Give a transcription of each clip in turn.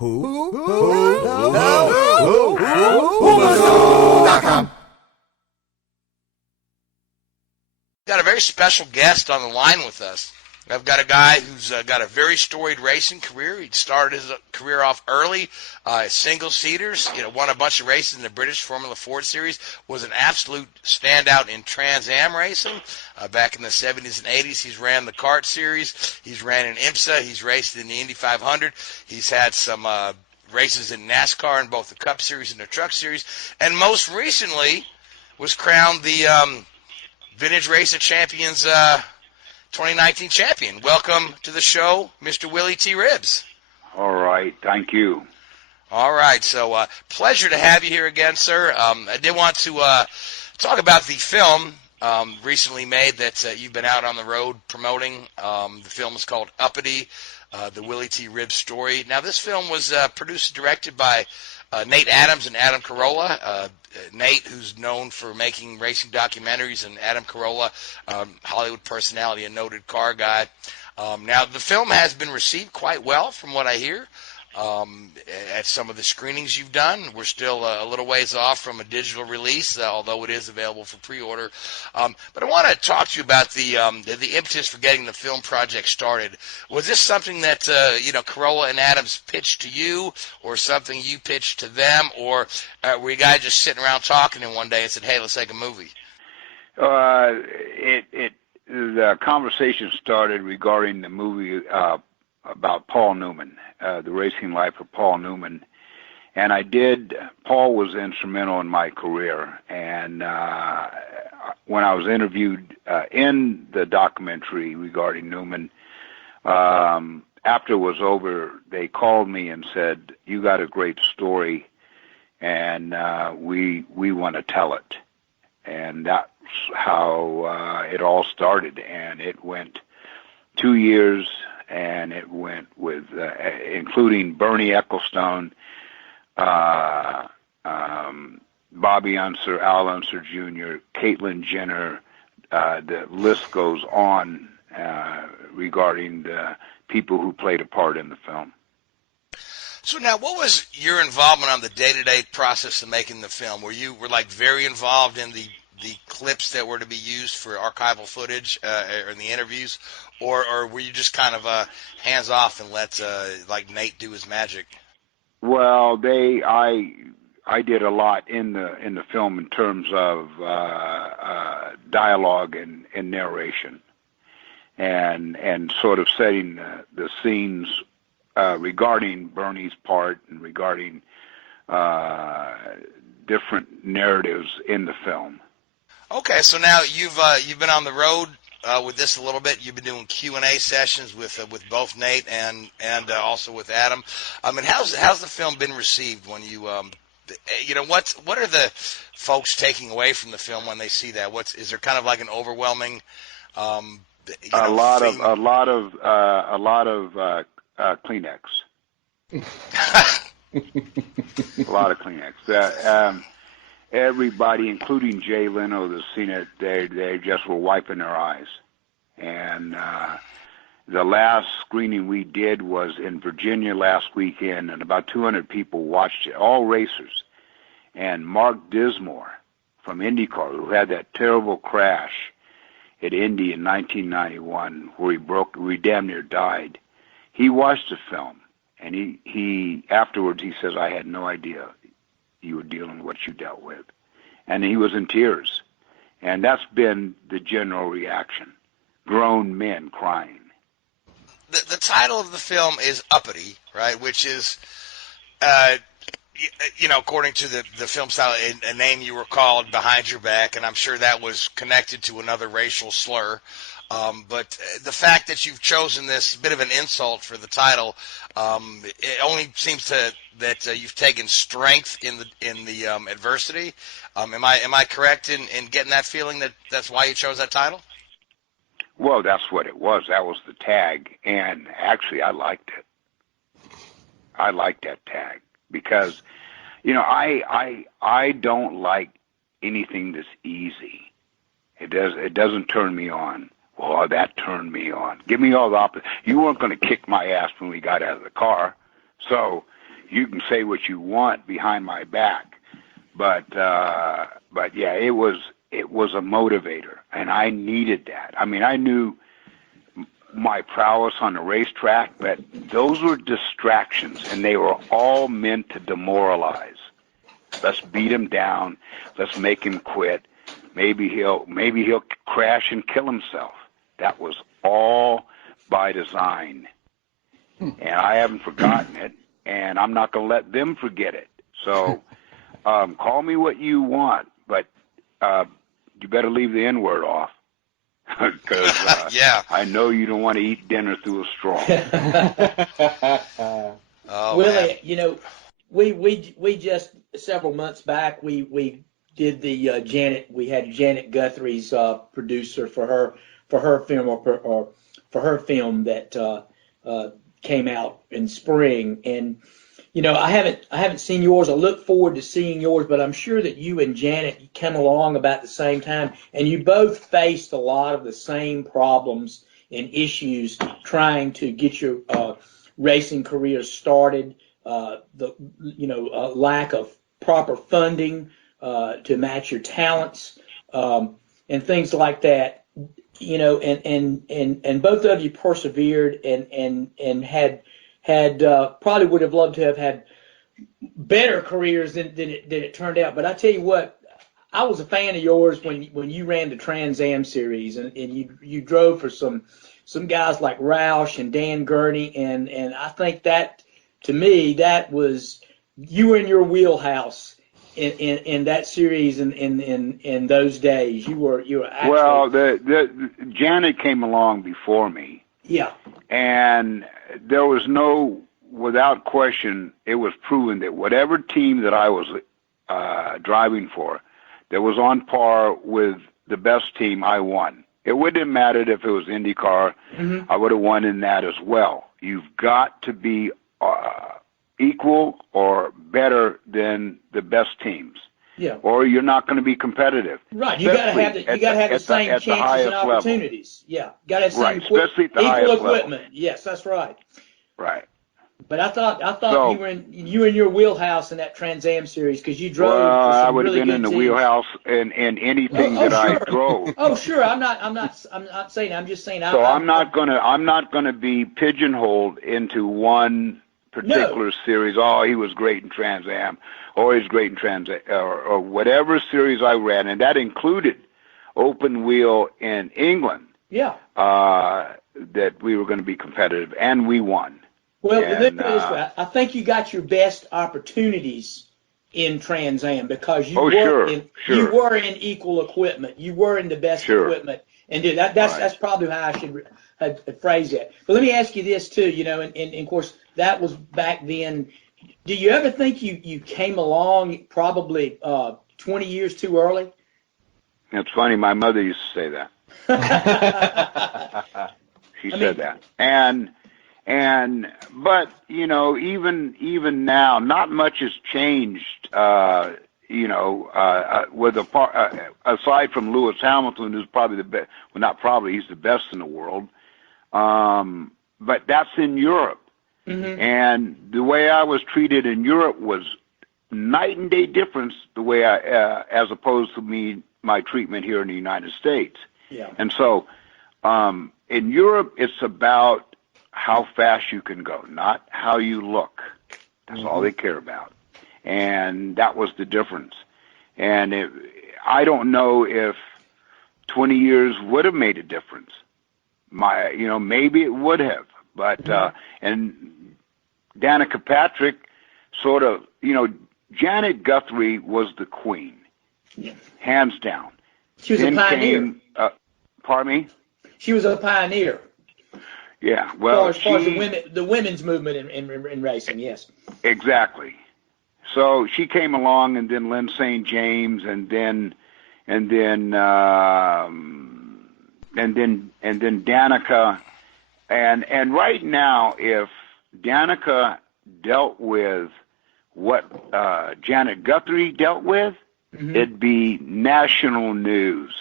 Got a very special guest on the line with us. I've got a guy who's got a very storied racing career. He started his career off early, single-seaters, won a bunch of races in the British Formula Ford Series, was an absolute standout in Trans Am racing. Back in the 70s and 80s, he's ran the kart series. He's ran in IMSA. He's raced in the Indy 500. He's had some races in NASCAR in both the Cup Series and the Truck Series. And most recently was crowned the Vintage Race of Champions 2019 champion. Welcome to the show, Mr. Willy T. Ribbs. All right, thank you. All right, so pleasure to have you here again, sir. I did want to talk about the film recently made that you've been out on the road promoting. The film is called Uppity, the Willy T. Ribbs story. Now, this film was produced and directed by Nate Adams and Adam Carolla. Nate, who's known for making racing documentaries, and Adam Carolla, Hollywood personality, a noted car guy. Now, the film has been received quite well, from what I hear, at some of the screenings you've done. We're still a little ways off from a digital release, although it is available for pre-order. But I want to talk to you about the impetus for getting the film project started. Was this something that Carolla and Adams pitched to you, or something you pitched to them, or were you guys just sitting around talking and one day and said, "Hey, let's make a movie"? The conversation started regarding the movie about Paul Newman, the racing life of Paul Newman. And Paul was instrumental in my career. And when I was interviewed in the documentary regarding Newman, after it was over, they called me and said, "You got a great story, and we want to tell it." And that's how it all started. And it went 2 years, and it went with, including Bernie Ecclestone, Bobby Unser, Al Unser Jr., Caitlyn Jenner. The list goes on regarding the people who played a part in the film. So now, what was your involvement on the day-to-day process of making the film? Were very involved in the clips that were to be used for archival footage or in the interviews, or were you just kind of hands off and let Nate do his magic? Well, I did a lot in the film in terms of dialogue and narration, and sort of setting the scenes regarding Bernie's part and regarding different narratives in the film. Okay, so now you've been on the road with this a little bit. You've been doing Q&A sessions with both Nate and also with Adam. I mean, how's the film been received when you what are the folks taking away from the film when they see that? Is there kind of like an overwhelming a lot of Kleenex. A lot of Kleenex. Everybody, including Jay Leno, that's seen it, they just were wiping their eyes. And the last screening we did was in Virginia last weekend, and about 200 people watched it, all racers. And Mark Dismore from IndyCar, who had that terrible crash at Indy in 1991, where he damn near died, he watched the film, and he afterwards he says, "I had no idea you were dealing with what you dealt with." And he was in tears. And that's been the general reaction. Grown men crying. The title of the film is Uppity, right, which is, according to the film style, a name you were called behind your back, and I'm sure that was connected to another racial slur. But the fact that you've chosen this bit of an insult for the title, it only seems that you've taken strength in the adversity. Am I correct in getting that feeling that that's why you chose that title? Well, that's what it was. That was the tag, and actually, I liked it. I liked that tag because, I don't like anything that's easy. It doesn't turn me on. Oh, that turned me on. Give me all the opposite. You weren't going to kick my ass when we got out of the car. So, you can say what you want behind my back, but yeah, it was a motivator, and I needed that. I mean, I knew my prowess on the racetrack, but those were distractions, and they were all meant to demoralize. Let's beat him down. Let's make him quit. Maybe he'll crash and kill himself. That was all by design, and I haven't forgotten it, and I'm not going to let them forget it. So, call me what you want, but you better leave the N-word off. Because yeah. I know you don't want to eat dinner through a straw. Oh, Willie, man. you know, we just several months back we did the Janet. We had Janet Guthrie's producer for her film or for her film that came out in spring. And you know, I haven't seen yours. I look forward to seeing yours, but I'm sure that you and Janet came along about the same time, and you both faced a lot of the same problems and issues trying to get your racing career started. Lack of proper funding to match your talents and things like that. You know, and both of you persevered and had probably would have loved to have had better careers than it turned out. But I tell you what, I was a fan of yours when you ran the Trans Am series, and you drove for some guys like Roush and Dan Gurney, and I think that, to me, that was, you were in your wheelhouse in that series and in those days. You were actually, well, the Janet came along before me. Yeah. And there was without question, it was proven that whatever team that I was driving for, that was on par with the best team, I won. It wouldn't have mattered if it was IndyCar. Mm-hmm. I would have won in that as well. You've got to be equal or better than the best teams. Yeah. Or you're not going to be competitive. Right. You got to have the same chances and opportunities. Level. Yeah. Got to have right. Especially at the equal equipment. Level. Yes, that's right. Right. But I thought you were in your wheelhouse in that Trans Am series because you drove. Well, for some I would really have been in the teams. Wheelhouse in anything that sure. I drove. Oh, sure. I'm not saying. I'm just saying. So I'm not gonna be pigeonholed into one particular series. Oh, he was great in Trans Am, or he's great in Trans Am, or whatever series I ran, and that included open wheel in England. Yeah. That we were going to be competitive, and we won. Well, let me put it this way. I think you got your best opportunities in Trans Am because you were in equal equipment. You were in the best equipment, and that's probably how I should phrase it. But let me ask you this too. You know, and of course that was back then. Do you ever think you came along probably 20 years too early? It's funny. My mother used to say that. She said that, but you know, even now, not much has changed. With aside from Lewis Hamilton, who's probably the best. Well, not probably, he's the best in the world. But that's in Europe, and the way I was treated in Europe was night and day difference. The way as opposed to my treatment here in the United States. Yeah. And so, in Europe, it's about how fast you can go, not how you look. That's all they care about. And that was the difference. And I don't know if 20 years would have made a difference. Maybe it would have. But, and Danica Patrick sort of, Janet Guthrie was the queen, hands down. She was a pioneer. Pardon me? She was a pioneer. Yeah, well, as far as the women's movement in racing, yes. Exactly. So she came along, and then Lynn St. James, and then Danica, and right now, if Danica dealt with what Janet Guthrie dealt with, it'd be national news.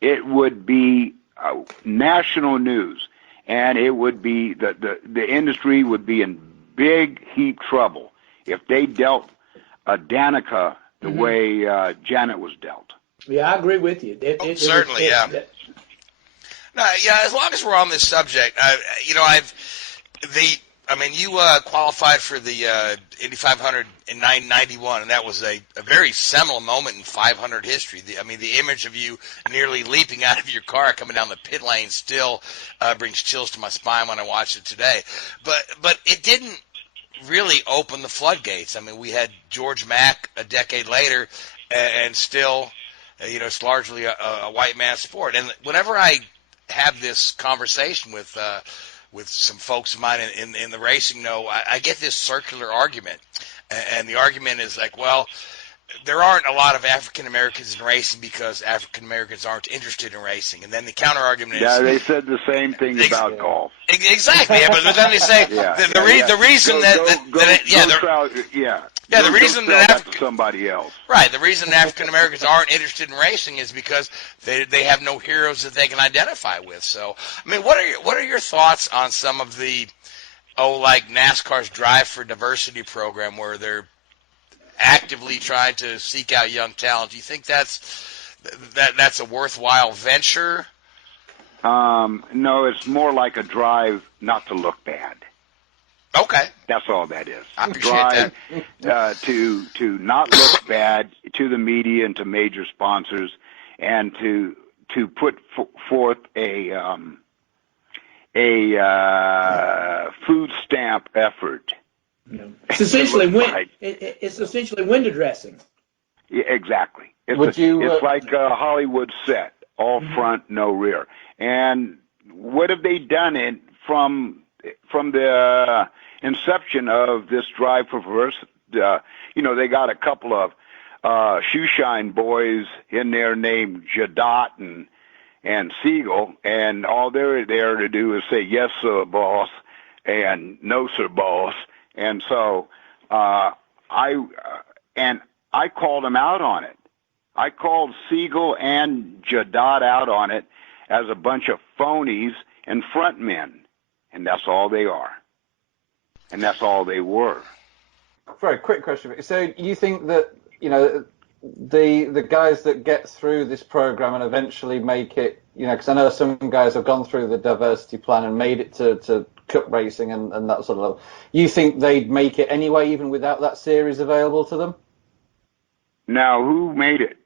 It would be national news. And it would be the industry would be in big heap trouble if they dealt Danica the way Janet was dealt. Yeah, I agree with you. Certainly, yeah. No, yeah. As long as we're on this subject, you qualified for the Indy 500 in 1991, and that was a very seminal moment in 500 history. The image of you nearly leaping out of your car coming down the pit lane still brings chills to my spine when I watch it today. But it didn't really open the floodgates. I mean, we had George Mack a decade later, and still, it's largely a white man's sport. And whenever I have this conversation with some folks of mine in the racing I get this circular argument, and the argument is like, well, there aren't a lot of African Americans in racing because African Americans aren't interested in racing, and then the counter argument is they said the same thing about golf. Exactly, yeah, but then they say the reason the reason that somebody else. Right, the reason African Americans aren't interested in racing is because they have no heroes that they can identify with. So, I mean, what are your thoughts on some of the like NASCAR's Drive for Diversity program, where they're actively trying to seek out young talent? Do you think that's a worthwhile venture? No, it's more like a drive not to look bad. Okay. That's all that is. I appreciate that. To not look bad to the media and to major sponsors, and to put forth a food stamp effort. It's essentially window dressing. Yeah, exactly. It's like a Hollywood set, all front, no rear. And what have they done from the inception of this drive for diversity? They got a couple of shoeshine boys in there named Jadot and Siegel, and all they're there to do is say yes, sir, boss, and no, sir, boss. And so I called them out on it. I called Siegel and Jadot out on it as a bunch of phonies and front men, and that's all they are, and that's all they were. Very quick question. So you think that the guys that get through this program and eventually make it, because I know some guys have gone through the diversity plan and made it to cup racing and that sort of level. You think they'd make it anyway, even without that series available to them? Now, who made it?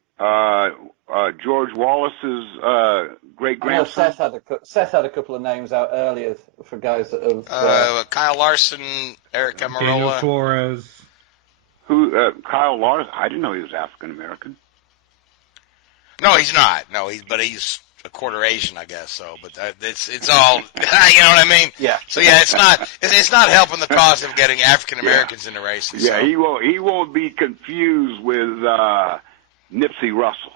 George Wallace's great-grandson? Seth had a couple of names out earlier for guys that have... Kyle Larson, Eric Amarola. Daniel Suarez. Who? Kyle Larson? I didn't know he was African-American. No, he's not. No, he's a quarter Asian, I guess. So, but it's all, you know what I mean? Yeah. So yeah, it's not helping the cause of getting African Americans into racing. Yeah, so. he won't be confused with Nipsey Russell.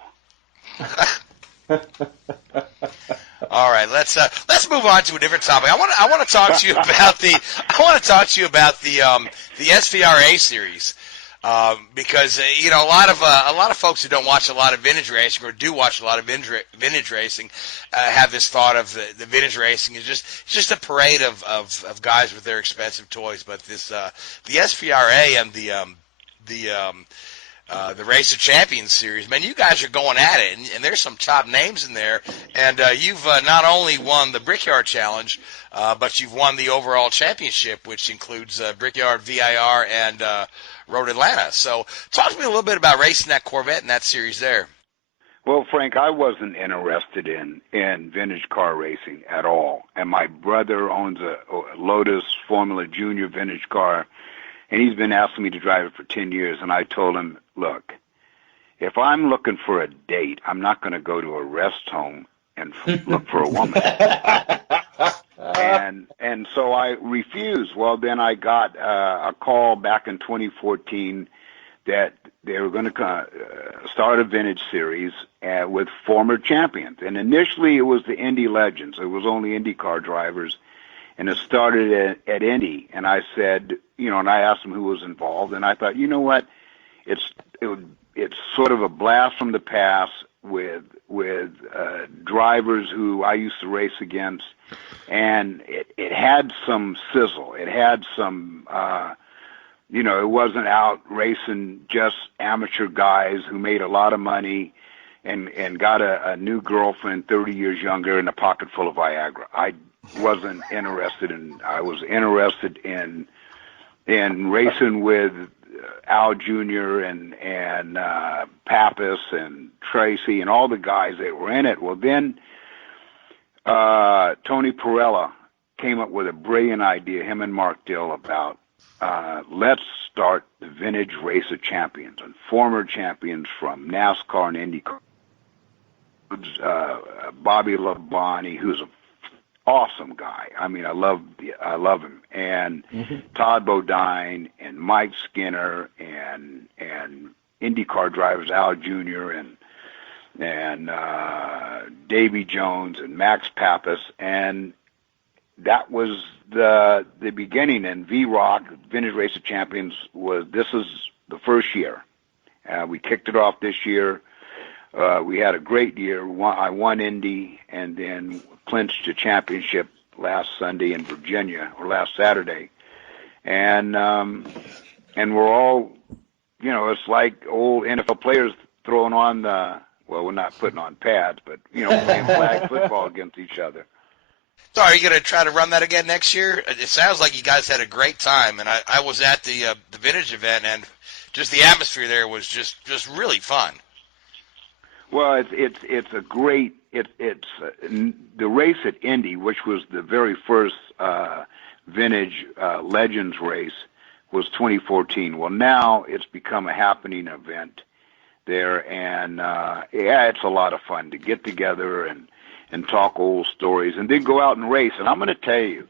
All right, let's move on to a different topic. I want to talk to you about the SVRA series. Because a lot of folks who don't watch a lot of vintage racing or do watch a lot of vintage racing have this thought of the vintage racing is just a parade of guys with their expensive toys. But this the SVRA and the Race of Champions series, man, you guys are going at it, and there's some top names in there. And you've not only won the Brickyard Challenge, but you've won the overall championship, which includes Brickyard, VIR, and Road Atlanta. So talk to me a little bit about racing that Corvette in that series there. Well, Frank, I wasn't interested in vintage car racing at all. And my brother owns a Lotus Formula Junior vintage car, and he's been asking me to drive it for 10 years. And I told him, look, if I'm looking for a date, I'm not going to go to a rest home and look for a woman. And so I refused. Well, then I got a call back in 2014 that they were going to start a vintage series with former champions. And initially it was the Indy Legends. It was only IndyCar drivers. And it started at Indy. And I said, and I asked them who was involved. And I thought, you know what? It's sort of a blast from the past with drivers who I used to race against, and it had some sizzle. It had some, it wasn't out racing just amateur guys who made a lot of money and got a new girlfriend 30 years younger and a pocket full of Viagra. I was interested in racing with Al Jr. and Pappas and Tracy and all the guys that were in it. Well, then Tony Perella came up with a brilliant idea, him and Mark Dill, about let's start the Vintage Race of Champions, and former champions from NASCAR and IndyCar. Bobby Labonte, who's an awesome guy. I mean, I love him. And Todd Bodine and Mike Skinner and IndyCar drivers Al Jr. and Davy Jones and Max Pappas, and that was the beginning. And VROC, Vintage Race of Champions, this is the first year. We kicked it off this year. We had a great year. I won Indy and then clinched a championship last Sunday in Virginia, or last Saturday. And we're all, it's like old NFL players throwing on we're not putting on pads, but, playing flag football against each other. So are you going to try to run that again next year? It sounds like you guys had a great time, and I was at the Vintage event, and just the atmosphere there was just really fun. Well, it's a great it's the race at Indy, which was the very first vintage Legends race, was 2014. Well, now it's become a happening event there, and it's a lot of fun to get together and talk old stories, and then go out and race. And I'm going to tell you,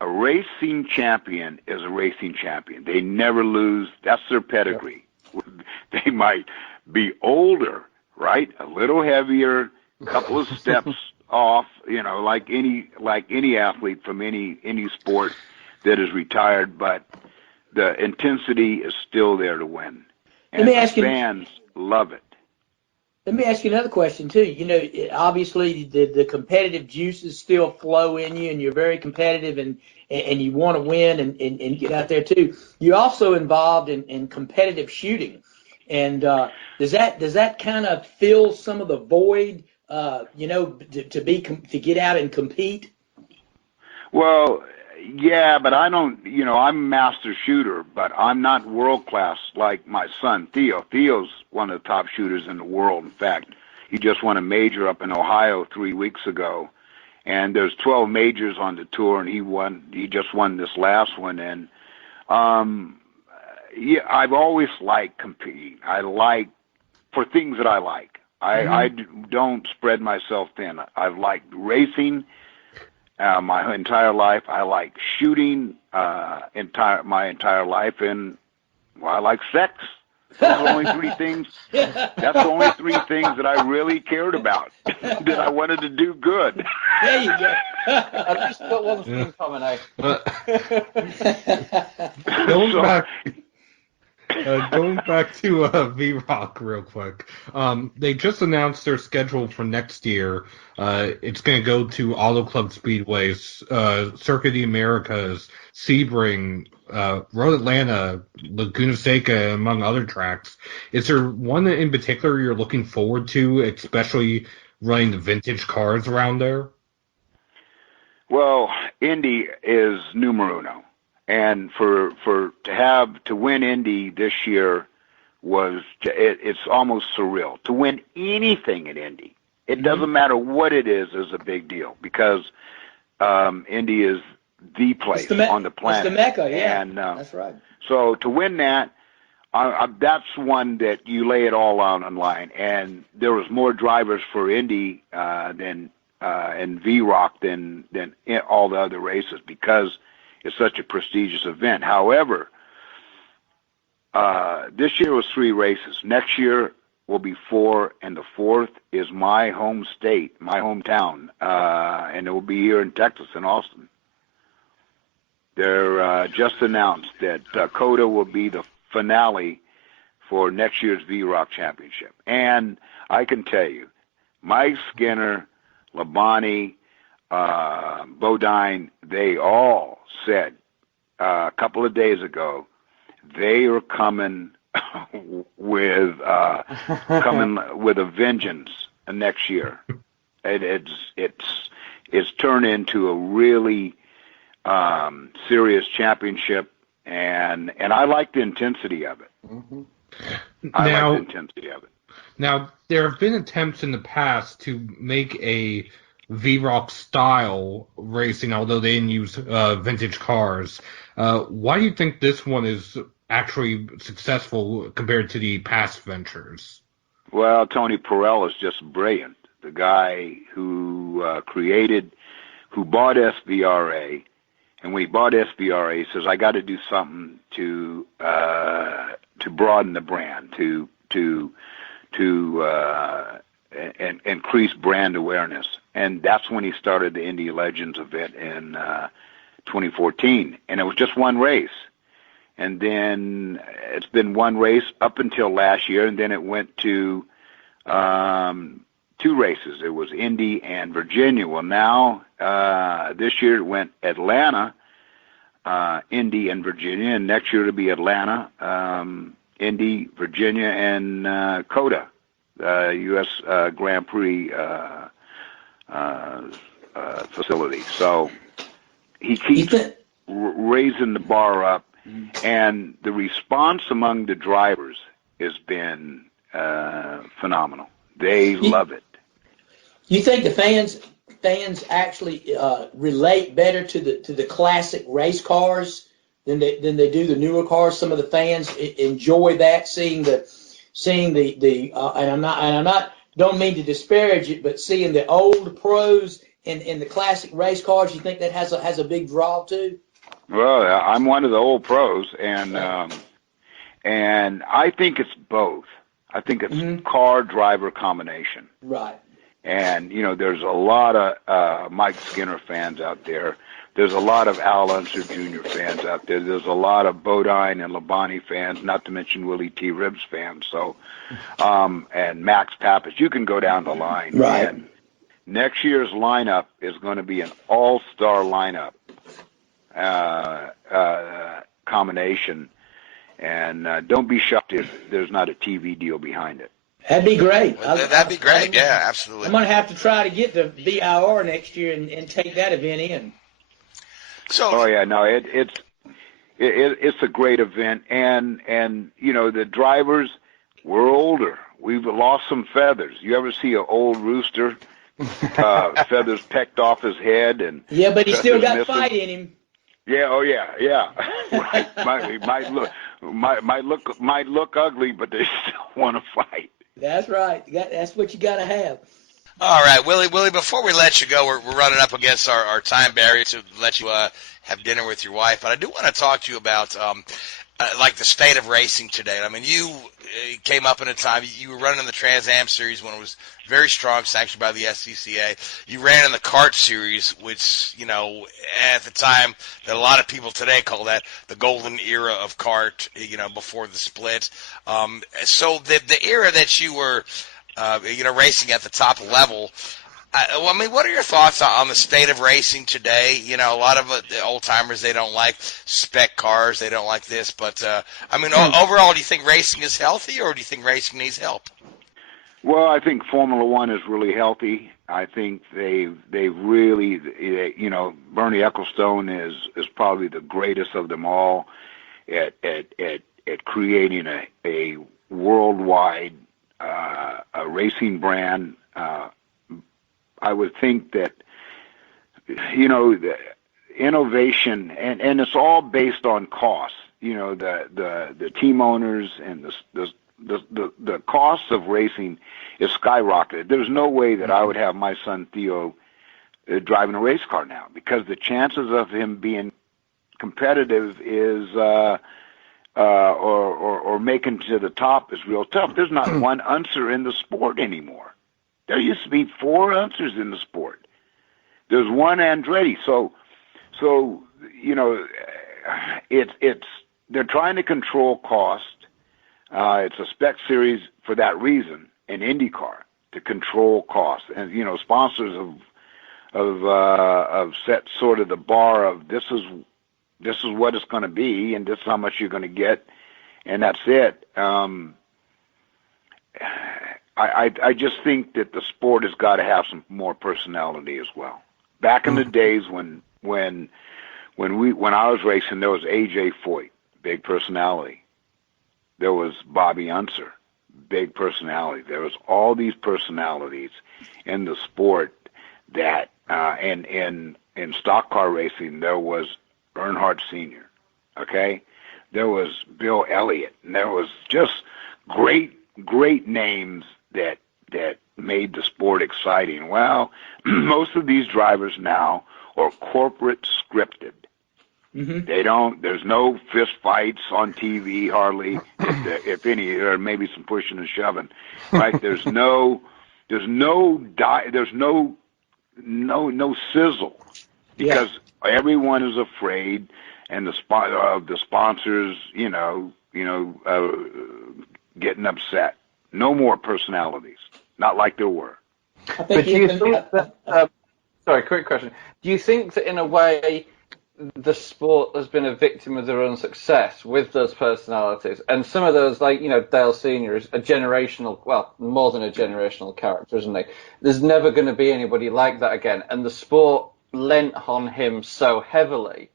a racing champion is a racing champion. They never lose. That's their pedigree. Yep. They might be older, right? A little heavier, a couple of steps off, like any athlete from any sport that is retired, but the intensity is still there to win. And the fans love it. Let me ask you another question, too. Obviously the competitive juices still flow in you, and you're very competitive, and you want to win and get out there, too. You're also involved in competitive shooting. And does that kind of fill some of the void, to get out and compete? Well, yeah, but I don't, I'm a master shooter, but I'm not world class like my son, Theo. Theo's one of the top shooters in the world. In fact, he just won a major up in Ohio 3 weeks ago. And there's 12 majors on the tour, and he just won this last one. And, yeah, I've always liked competing. For things that I like. I don't spread myself thin. I've liked racing my entire life. I like shooting my entire life, and I like sex. Those are the only three things. That's the only three things that I really cared about. That I wanted to do good. There you go. At least got one thing in common, Going back to VROC real quick, they just announced their schedule for next year. It's going to go to Auto Club Speedways, Circuit of the Americas, Sebring, Road Atlanta, Laguna Seca, among other tracks. Is there one in particular you're looking forward to, especially running the vintage cars around there? Well, Indy is numero uno. And to win Indy this year it's almost surreal. To win anything at Indy, it doesn't matter what it is a big deal, because Indy is the place on the planet. It's the Mecca, yeah. And, that's right. So to win that, that's one that you lay it all out on line. And there was more drivers for Indy and VROC than all the other races, because it's such a prestigious event. However, this year was 3 races. Next year will be 4, and the 4th is my home state, my hometown, and it will be here in Texas, in Austin. They're just announced that COTA will be the finale for next year's VROC championship. And I can tell you, Mike Skinner, Labonte, Bodine, they all said a couple of days ago they are coming with a vengeance next year. It's turned into a really serious championship, and I like the intensity of it. Mm-hmm. I like the intensity of it. Now, there have been attempts in the past to make a VROC style racing, although they didn't use vintage cars. Why do you think this one is actually successful compared to the past ventures? Well, Tony Perel is just brilliant. The guy who bought SVRA, and when he bought SVRA, he says, I got to do something to broaden the brand, to increase brand awareness. And that's when he started the Indy Legends event in 2014. And it was just one race. And then it's been one race up until last year, and then it went to two races. It was Indy and Virginia. Well, now this year it went Atlanta, Indy and Virginia, and next year it'll be Atlanta, Indy, Virginia, and COTA, U.S. Grand Prix facility. So he keeps raising the bar up, and the response among the drivers has been phenomenal. They love it. You think the fans actually relate better to the classic race cars than they do the newer cars? Some of the fans enjoy that, seeing the and I'm not don't mean to disparage it, but seeing the old pros in the classic race cars. You think that has a big draw too? Well, I'm one of the old pros, and I think it's both. I think it's car driver combination. Right. And, there's a lot of Mike Skinner fans out there. There's a lot of Al Unser Jr. fans out there. There's a lot of Bodine and Labonte fans, not to mention Willy T. Ribs fans. So, and Max Pappas. You can go down the line. Right. And next year's lineup is going to be an all-star lineup combination. And don't be shocked if there's not a TV deal behind it. That'd be great. That'd be great. Yeah, absolutely. I'm going to have to try to get to VIR next year and take that event in. Oh yeah, no, it's a great event, and the drivers, we're older. We've lost some feathers. You ever see an old rooster, feathers pecked off his head, and yeah, but he still got missing? fight in him. Yeah, oh yeah. might look ugly, but they still want to fight. That's right. That's what you got to have. All right, Willie, before we let you go, we're running up against our time barrier to let you have dinner with your wife. But I do want to talk to you about like the state of racing today. I mean, you came up in a time, you were running in the Trans Am Series when it was very strong, sanctioned by the SCCA. You ran in the Kart Series, which, at the time that a lot of people today call that the golden era of kart, before the split. So the era that you were, racing at the top level, what are your thoughts on the state of racing today? A lot of the old-timers, they don't like spec cars. They don't like this. But, overall, do you think racing is healthy, or do you think racing needs help? Well, I think Formula One is really healthy. I think they really, Bernie Ecclestone is probably the greatest of them all at creating a worldwide racing brand. I would think that, the innovation, and it's all based on cost. The team owners and the cost of racing is skyrocketed. There's no way that I would have my son Theo driving a race car now, because the chances of him being competitive is or making to the top is real tough. There's not one Unser in the sport anymore. There used to be 4 Unsers in the sport. There's one Andretti. So it's they're trying to control cost. It's a spec series for that reason, an IndyCar. to control costs, and sponsors have set sort of the bar of this is what it's going to be, and this is how much you're going to get, and that's it. I just think that the sport has got to have some more personality as well. Back in the days when I was racing, there was AJ Foyt, big personality. There was Bobby Unser, big personality. There was all these personalities in the sport that, and in stock car racing, there was Earnhardt Sr., okay? There was Bill Elliott, and there was just great names that made the sport exciting. Well, most of these drivers now are corporate scripted. Mm-hmm. There's no fist fights on TV hardly, if any, or maybe some pushing and shoving, right? There's no sizzle, because everyone is afraid, and the sponsors, getting upset. No more personalities, not like there were. But do you think that? Sorry, quick question. Do you think that in a way the sport has been a victim of their own success with those personalities, and some of those, like Dale Sr. is a generational, well, more than a generational character, isn't he? There's never going to be anybody like that again, and the sport lent on him so heavily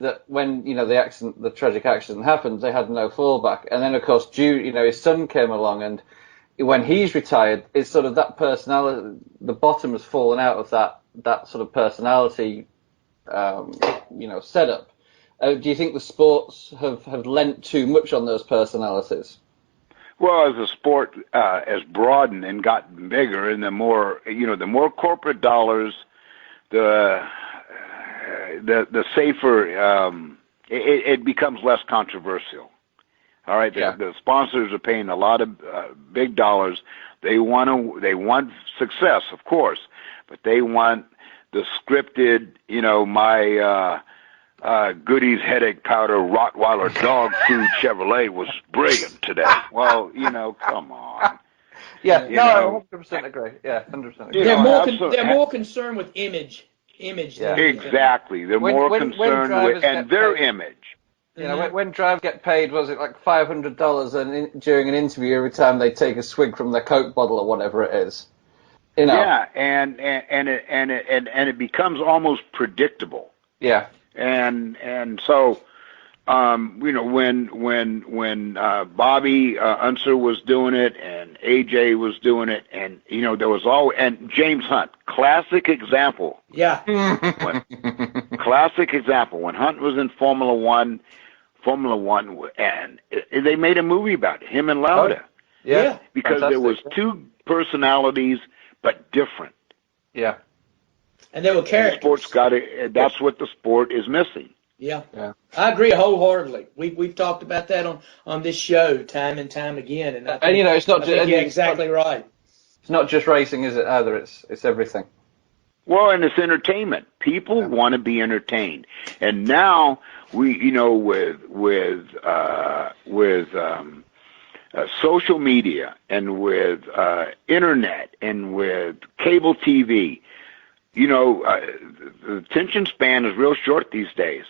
that when the tragic accident happened, they had no fallback. And then of course, his son came along, and when he's retired, it's sort of that personality. The bottom has fallen out of that sort of personality, setup. Do you think the sports have lent too much on those personalities? Well, as the sport has broadened and gotten bigger, and the more corporate dollars, the safer it becomes less controversial. All right, the sponsors are paying a lot of big dollars. They want success, of course, but they want the scripted. My Goody's headache powder Rottweiler dog food Chevrolet was brilliant today. Well, come on. Yeah, no, I 100% agree. Yeah, 100% agree. They're more concerned with image. Yeah. Exactly. They're more concerned with their image. When drivers get paid, was it like $500 during an interview every time they take a swig from their Coke bottle or whatever it is? Yeah, and it becomes almost predictable. Yeah. And so when Bobby Unser was doing it, and AJ was doing it, and there was and James Hunt, classic example. Yeah. Classic example when Hunt was in Formula One, and they made a movie about it, him and Lauda. Yeah. Because there was two personalities, but different. Yeah. And they were characters. That's what the sport is missing. Yeah. I agree wholeheartedly. We've talked about that on this show time and time again, and it's not just exactly right. It's not just racing, is it? Either it's everything. Well, and it's entertainment. People want to be entertained, and now we, with social media and with internet and with cable TV, the attention span is real short these days.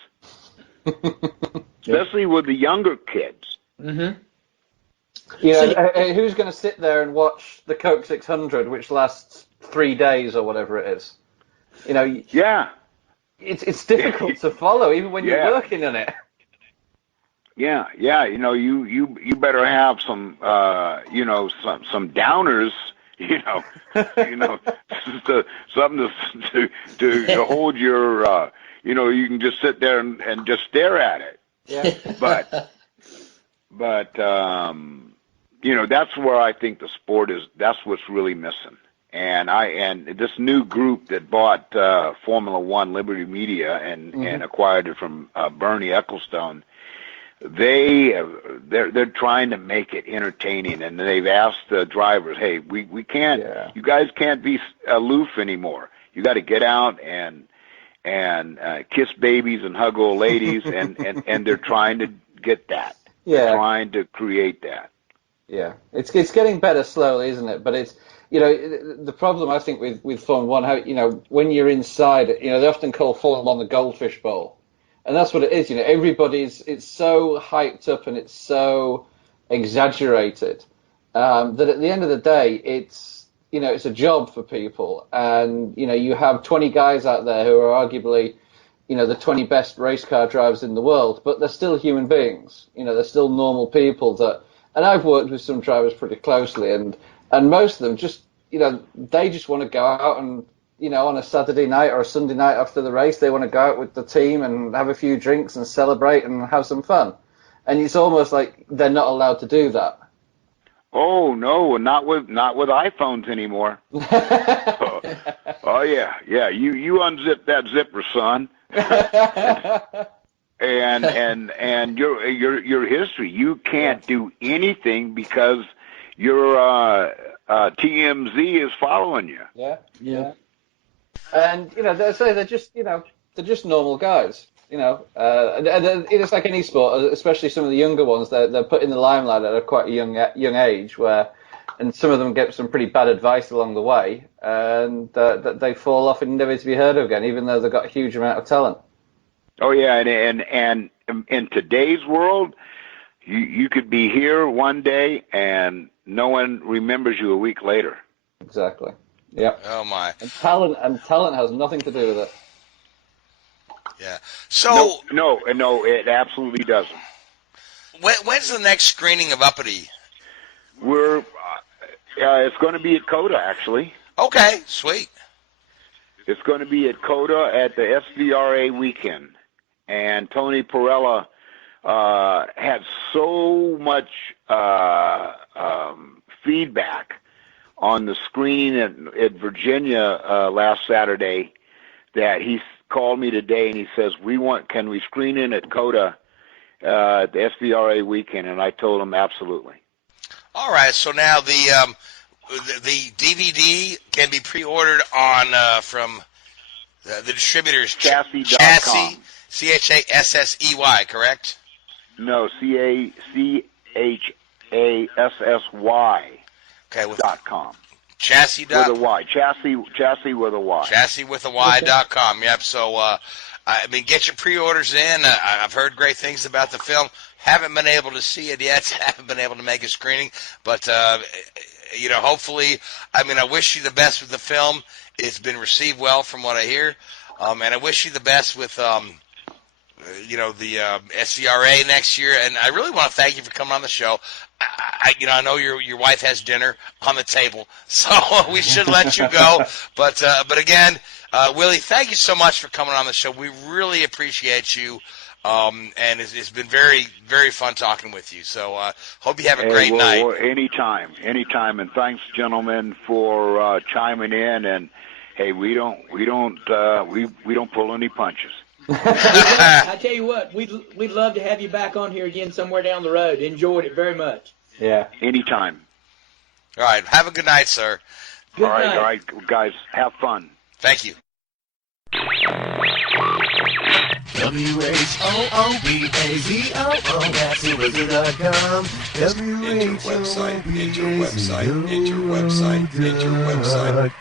Especially with the younger kids. Mm-hmm. Who's going to sit there and watch the Coke 600, which lasts 3 days or whatever it is? Yeah. It's difficult to follow even when you're working on it. Yeah. You better have some some downers. Something to hold your. You can just sit there and just stare at it. Yeah. But that's where I think the sport is. That's what's really missing. And this new group that bought Formula One, Liberty Media, and acquired it from Bernie Ecclestone, they're trying to make it entertaining, and they've asked the drivers, hey, we can't, you guys can't be aloof anymore. You got to get out and kiss babies and hug old ladies, and they're trying to get that. Yeah. They're trying to create that. Yeah, it's getting better slowly, isn't it? But the problem I think with Formula One, how, when you're inside, they often call Formula One the goldfish bowl. And that's what it is. It's so hyped up and it's so exaggerated that at the end of the day, it's a job for people. And, you have 20 guys out there who are arguably, the 20 best race car drivers in the world, but they're still human beings. They're still normal people and I've worked with some drivers pretty closely, and most of them just, they just want to go out and, on a Saturday night or a Sunday night after the race, they want to go out with the team and have a few drinks and celebrate and have some fun. And it's almost like they're not allowed to do that. Oh no, not with iPhones anymore. Oh yeah. You unzip that zipper, son. and your history. You can't do anything because your TMZ is following you. Yeah. And they're just normal guys. And it's like any sport, especially some of the younger ones. They're put in the limelight at a quite a young age, and some of them get some pretty bad advice along the way, and they fall off and never to be heard of again, even though they've got a huge amount of talent. Oh yeah, and in today's world, you could be here one day and no one remembers you a week later. Exactly. Yeah. Oh my. And talent has nothing to do with it. Yeah. So no, it absolutely doesn't. When's the next screening of Uppity? It's going to be at COTA, actually. Okay, sweet. It's going to be at COTA at the SVRA weekend, and Tony Perella had so much feedback on the screening at Virginia last Saturday that he called me today and he says, can we screen in at COTA at the SVRA weekend? And I told him absolutely. All right, so now the DVD can be pre-ordered on from the distributors. Chassis.com. Chassis, CHASSEY, correct? No, CHASSY. Okay, .com. Chassis. With a Y. Chassis with a Y. Chassis with a Y.com. Yep. So, get your pre-orders in. I've heard great things about the film. Haven't been able to see it yet. Haven't been able to make a screening. But, hopefully, I wish you the best with the film. It's been received well from what I hear. And I wish you the best with, the SVRA next year. And I really want to thank you for coming on the show. I know your wife has dinner on the table, so we should let you go. But again, Willie, thank you so much for coming on the show. We really appreciate you, and it's been very, very fun talking with you. So hope you have a great night. Anytime, and thanks, gentlemen, for chiming in. And hey, we don't pull any punches. I tell you what, we'd love to have you back on here again somewhere down the road. Enjoyed it very much. Yeah. Anytime. All right. Have a good night, sir. Good all night. right, guys. Have fun. Thank you. WHOOBAZOO, that's Wizard.com. Enter website, enter website, enter website, enter website.